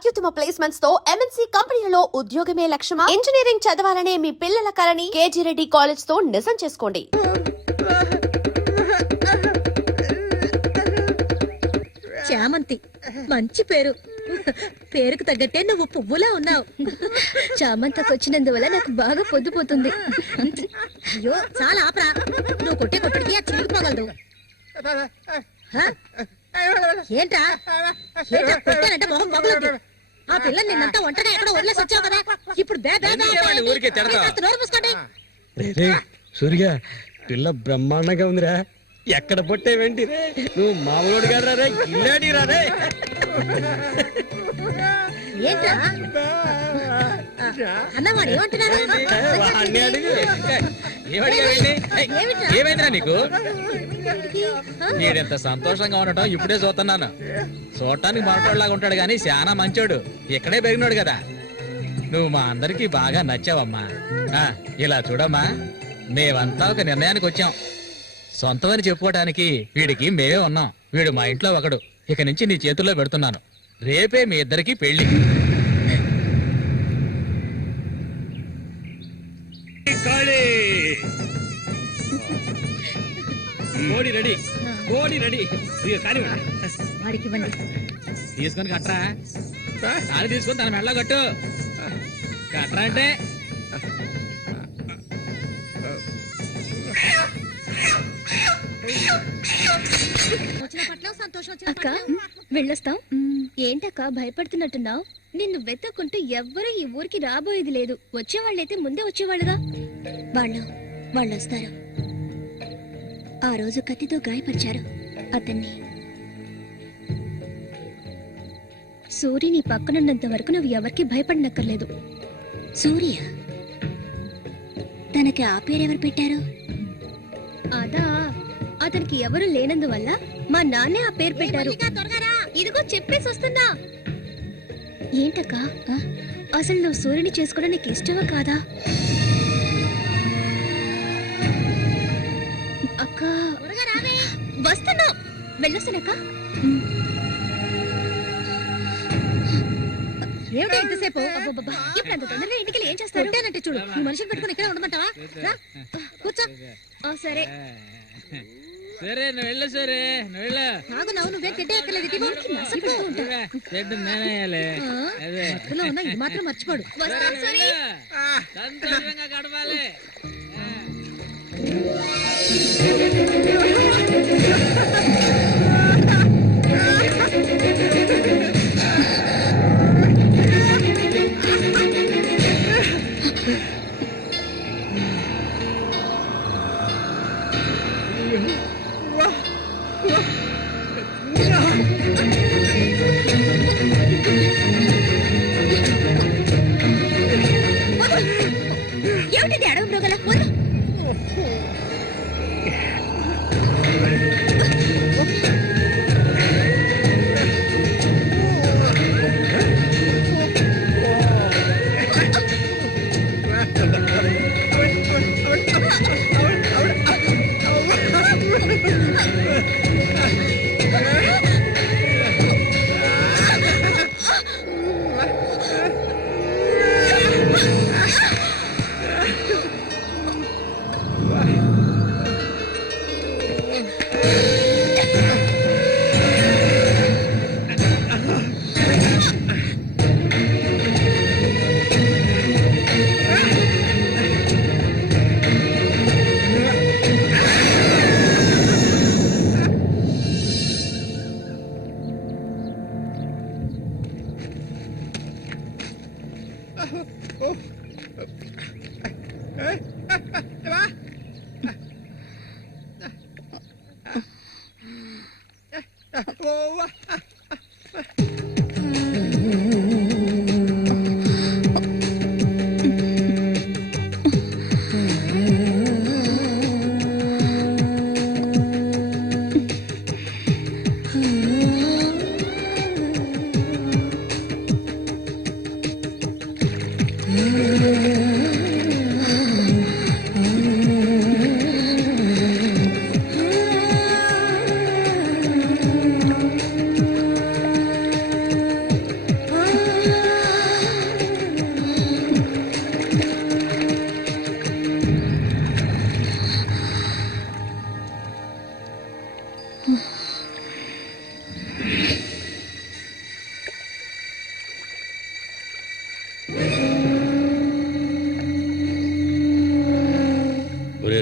అత్యుత్తమ ప్లేస్మెంట్స్ తో ఎంఎన్సీ కంపెనీలలో ఉద్యోగమే లక్ష్యమా? ఇంజనీరింగ్ చదవాలనే మీ పిల్లల కలని కేజీ రెడ్డి కాలేజ్ తో నిజం చేసుకోండి. చామంతి మంచి పేరు. పేరుకు తగ్గట్టే నువ్వు పువ్వులా ఉన్నావు. చామంతకు వచ్చినందువల్ల నాకు బాగా పొద్దుపోతుంది. అయ్యో చాలా ఆపరా, నువ్వు కొట్టే కొట్టడికి అది చిరిగిపోగలదు. ఏంట్రా ఏంట్రా కొట్టానంటే మొహం మొగలదు. ఆ పిల్లలు నిన్నంతా ఒంటరిగా ఎక్కడో వదిలేసి వచ్చావు కదా, ఇప్పుడు నోరు మూసుకోండి. సూర్య పిల్ల బ్రహ్మాండంగా ఉందిరా. ఎక్కడ పొట్టేవేంటి రే, నువ్వు మామూలు గారు రే, గిల్లాడి రే. ఏంట్రా అన్నవాడు ఏమంటున్నాడు? ఏమైందిరా నీకు? వీడెంత సంతోషంగా ఉండటం ఇప్పుడే చూస్తున్నాను. చూడటానికి మాట్లాడలాగా ఉంటాడు గాని చాలా మంచోడు. ఇక్కడే పెరిగినాడు కదా. నువ్వు మా అందరికి బాగా నచ్చావమ్మా. ఇలా చూడమ్మా, మేమంతా ఒక నిర్ణయానికి వచ్చాం. సొంతమని చెప్పుకోవడానికి వీడికి మేమే ఉన్నాం. వీడు మా ఇంట్లో ఒకడు. ఇక నుంచి నీ చేతుల్లో పెడుతున్నాను. రేపే మీ ఇద్దరికి పెళ్లి. రెడీ రెడీ వాడికి ఇవ్వండి. తీసుకొని కట్టరా. తాళి తీసుకొని తన మెళ్ళ కట్టు. కట్టరా అంటే అక్క వెళ్ళొస్తాం. ఏంటక్క భయపడుతున్నట్టున్నావు? నిన్ను వెతకుంటూ ఎవ్వరూ ఈ ఊరికి రాబోయేది లేదు. వచ్చేవాళ్ళైతే ముందే వచ్చేవాళ్ళుగా. వాళ్ళు వస్తారు. ఆ రోజు కత్తితో గాయపరిచారు అతన్ని. సూర్య నీ పక్కనున్నంత వరకు నువ్వు ఎవరికి భయపడనక్కర్లేదు. సూర్య తనకి ఆ పేరెవరు పెట్టారు? అదా, అతనికి ఎవరు లేనందువల్ల మా నాన్నే ఆ పేరు పెట్టారు. ఇదిగో చెప్పేసి వస్తున్నా. ఏంటక్క, అసలు నువ్వు సూర్యుని చేసుకోవడం నీకు ఇష్టమా కాదా? అక్క వస్తున్నా, వెళ్ళొస్తానక్క. ఏమిటో ఎంతసేపు? ఇప్పుడు అంత తొందరగా ఇంటికి ఏం చేస్తారు? అంటే చూడు, నువ్వు మనిషిని పెట్టుకుని ఇక్కడ ఉండమంటావా? కూర్చో. సరే సరే, నువ్వు వెళ్ళు. సరే నువ్వు వెళ్ళు. నాగు నువ్వే తిట్టే ఎక్కలేదు. ఇది మాత్రం మర్చిపోడు. సంతోషంగా గడపాలి. ఏమిటి అడవి మృగాల?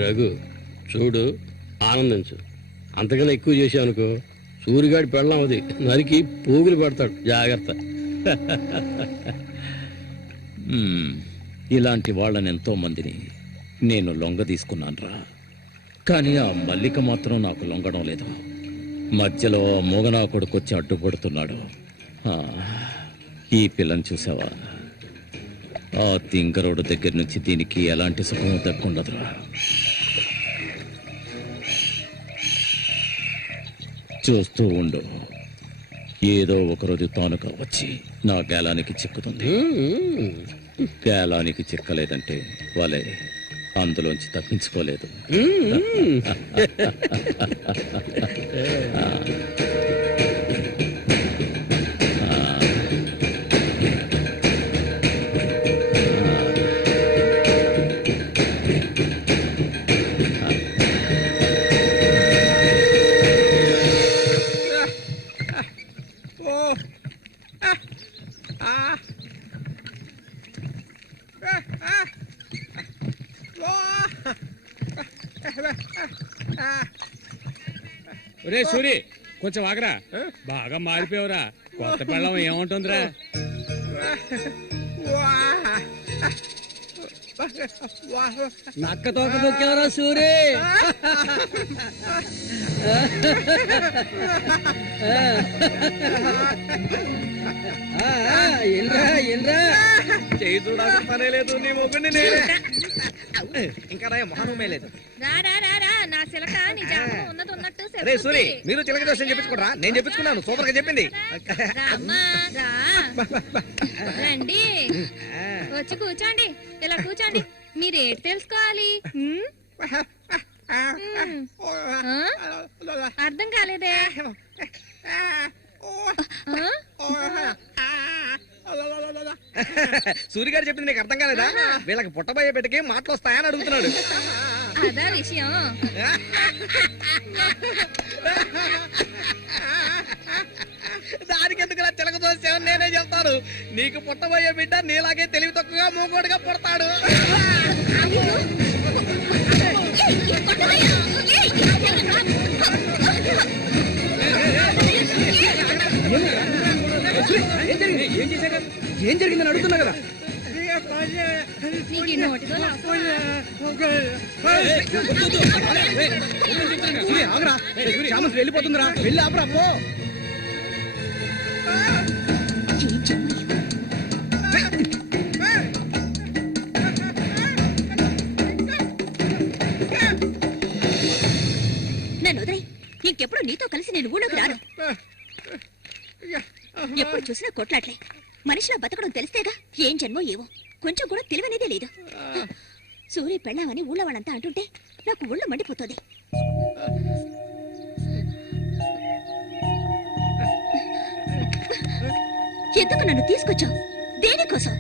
రఘు చూడు ఆనందించు. అంతకన్నా ఎక్కువ చేసావు అనుకో సూరిగాడి పెళ్ళం అది నరికి పోగులు పెడతాడు. జాగ్రత్త. ఇలాంటి వాళ్ళని ఎంతో మందిని నేను లొంగ తీసుకున్నానురా. కానీ ఆ మల్లిక మాత్రం నాకు లొంగడం లేదు. మధ్యలో మూగనా కొడుకొచ్చి అడ్డుపడుతున్నాడు. ఈ పిల్లని చూసావా? ఆ తింకరోడు దగ్గర నుంచి దీనికి ఎలాంటి సుఖం దక్కుండదురా. చూస్తూ ఉండు, ఏదో ఒకరోజు తానుగా వచ్చి నా గేలానికి చిక్కుతుంది. గేలానికి చిక్కలేదంటే వాళ్ళే అందులోంచి తప్పించుకోలేదు. ఒరే సూరి, కొంచెం ఆగరా. బాగా మారిపోయావురా. కొత్త పెళ్ళం ఏముంటుందిరా? నక్క తోక దొక్కేవరా సూరి. చేయి చూడాల్సిన పనే లేదు. నీ మొగ్గుని నేనే ఇంకా మొహమే లేదు. నా చిలక నీ జాతకం ఉన్నది ఉన్నట్టు అరే సూరి, మీరు చిలక దోషం చెప్పించుకోరా? నేను చెప్పించుకున్నాను. సూపర్ గా చెప్పింది. రండి, వచ్చి కూర్చోండి. ఇలా కూర్చోండి. మీరేటి తెలుసుకోవాలి? అర్థం కాలేదే? సూరి గారు చెప్పింది నీకు అర్థం కాలేదా? వీళ్ళకి పుట్టబోయే బిడ్డకి మాటలు వస్తాయని అడుగుతున్నాడు. అదా విషయం. దానికి ఎందుకు చిలక దోషం నేనే చెప్తాను. నీకు పుట్టబోయే బిడ్డ నీలాగే తెలివి తక్కువగా మూగోడుగా పుడతాడు. ఏం జరిగిందని అడుగుతున్నా కదా. నీకు ఈ నోటితో వెళ్ళిపోతుందిరా. వెళ్ళి ఆపరా పో. నన్ను వదిలేయ్. ఇంకెప్పుడు నీతో కలిసి నేను ఊళ్ళోకి రాను. ఎప్పుడు చూసినా కొట్లాట్లే. మనిషిలో బతకడం తెలిస్తేగా. ఏం జన్మో ఏవో, కొంచెం కూడా తెలివనేదే లేదు. సూర్య పెళ్ళామని ఊళ్ళో వాళ్ళంతా అంటుంటే నాకు ఒళ్ళు మండిపోతుంది. ఎందుకు నన్ను తీసుకొచ్చావు? దేనికోసం?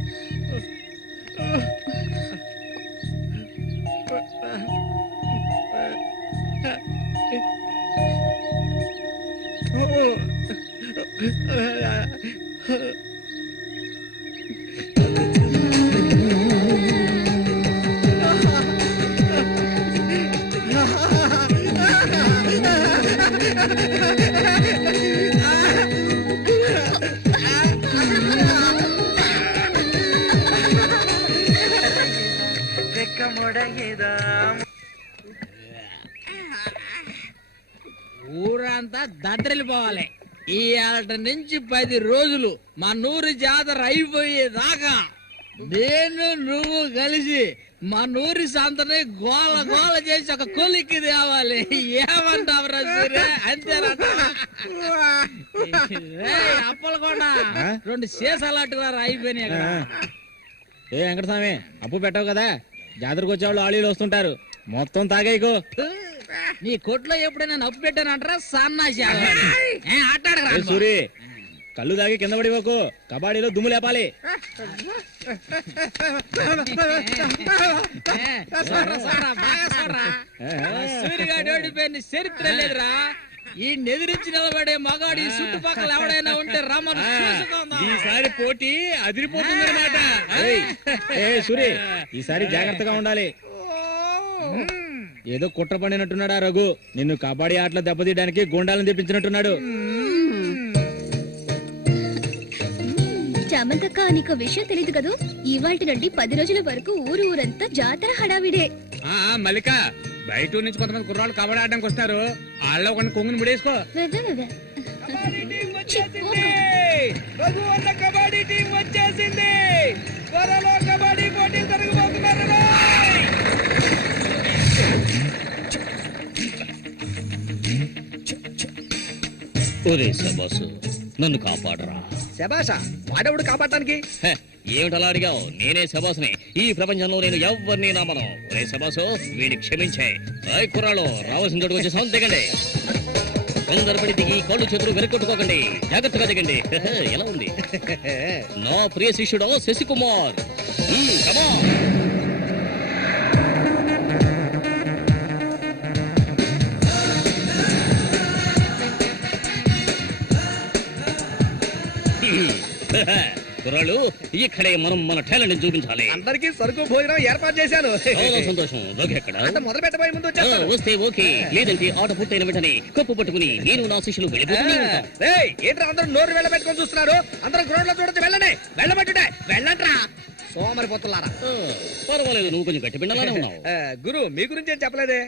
ఊరంతా దద్దరిల్లిపోవాలి. ఈ ఏట నుంచి 10 రోజులు మా నూరు జాతర అయిపోయేదాకా నేను నువ్వు కలిసి మా నూరి సంతని గోల గోల చేసి ఒక కొలిక్కి తేవాలి. ఏమంటావురా సూర్య? అంతేనట. అప్పలకొండ 2 సీసాలట్టుగా అయిపోయినాయి. ఏ వెంకటస్వామి, అప్పు పెట్టావు కదా, జాతరకు వచ్చేవాళ్ళు ఆళీలు వస్తుంటారు, మొత్తం తాగేయకు. నీ కొట్లో ఎప్పుడైనా నప్పు పెట్టానంటారా? సన్నాసి సూరి, కళ్ళు తాగి కింద పడిపోకు. కబాడీలో దుమ్ము లేపాలి. సూర్యగాడు ఓడిపోయిన చరిత్ర లేదురా. ఈ నెదిరించి నిలబడే మగాడు ఈ చుట్టుపక్కల ఎవడైనా ఉంటే రమ్మను. ఈసారి పోటీ అదిరిపోతుందన్నమాట. సూరి, ఈసారి జాగ్రత్తగా ఉండాలి. ఏదో కుట్ర పడినట్టున్నాడా రఘు, నిన్ను కబడ్డీ ఆటలో దెబ్బతీయడానికి గుండాలను తెప్పించినట్టున్నాడు. చామంతక్క నీకు విషయం తెలియదు కదూ, ఇవాల్టి నుండి 10 రోజుల వరకు ఊరంతా జాతర హడావిడే. మల్లిక, బయట ఊరు నుంచి కొంతమంది కుర్రాళ్ళు కబడ్డీ ఆడడానికి వస్తారు. వాళ్ళలో కొన్ని కొంగుని ముడేసుకో. కబడ్డీ టీం వచ్చేసింది. త్వరలో కబడ్డీ పోటీలు జరగబోతున్నారు. ఒరే సబాసు, నన్ను కాపాడరా. శబాషా, వాడెవడు కాపాడటానికి? హె, ఏమిటలా అడిగావు? నేనే సబాసుని. ఈ ప్రపంచంలో నేను ఎవరిని నమ్మను. ఒరే సబాసు, వీడిని క్షమించే. కుర్రాళ్ళు రావాల్సిన చోటుకు వచ్చేసాం, దిగండి. అందరపడి దిగి కాళ్ళు చేతులు వెనకొట్టుకోకండి, జాగ్రత్తగా దిగండి. హెహె, ఎలా ఉంది నా ప్రియ శిష్యుడు శశికుమార్? come on. కుర్రాళ్ళు, ఇక్కడే మనం మన టాలెంట్ చూపించాలి. అందరికీ సరుకు భోజనం ఏర్పాటు చేశాను. చాలా సంతోషం. ఓకే, ఎక్కడ మొదలు పెట్టబోయే ముందు వస్తే ఓకే, లేదంటే ఆట పూర్తయిన వెంటనే కప్పు పట్టుకుని నేను నా శిష్యులు వెళ్ళిపోతూనే ఉంటాం. ఏంట్రా అందరూ నోరు వెళ్ళబెట్టుకొని చూస్తున్నారు? అందరూ గ్రౌండ్ లో చూడొచ్చు, వెళ్ళండి. వెళ్ళబెట్టుడే, వెళ్ళంట్రా సోమరిపోతున్నారా. పర్వాలేదు, నువ్వు కొంచెం గట్టి పిండాలనే ఉన్నావు. గురు, మీ గురించి ఏం చెప్పలేదే.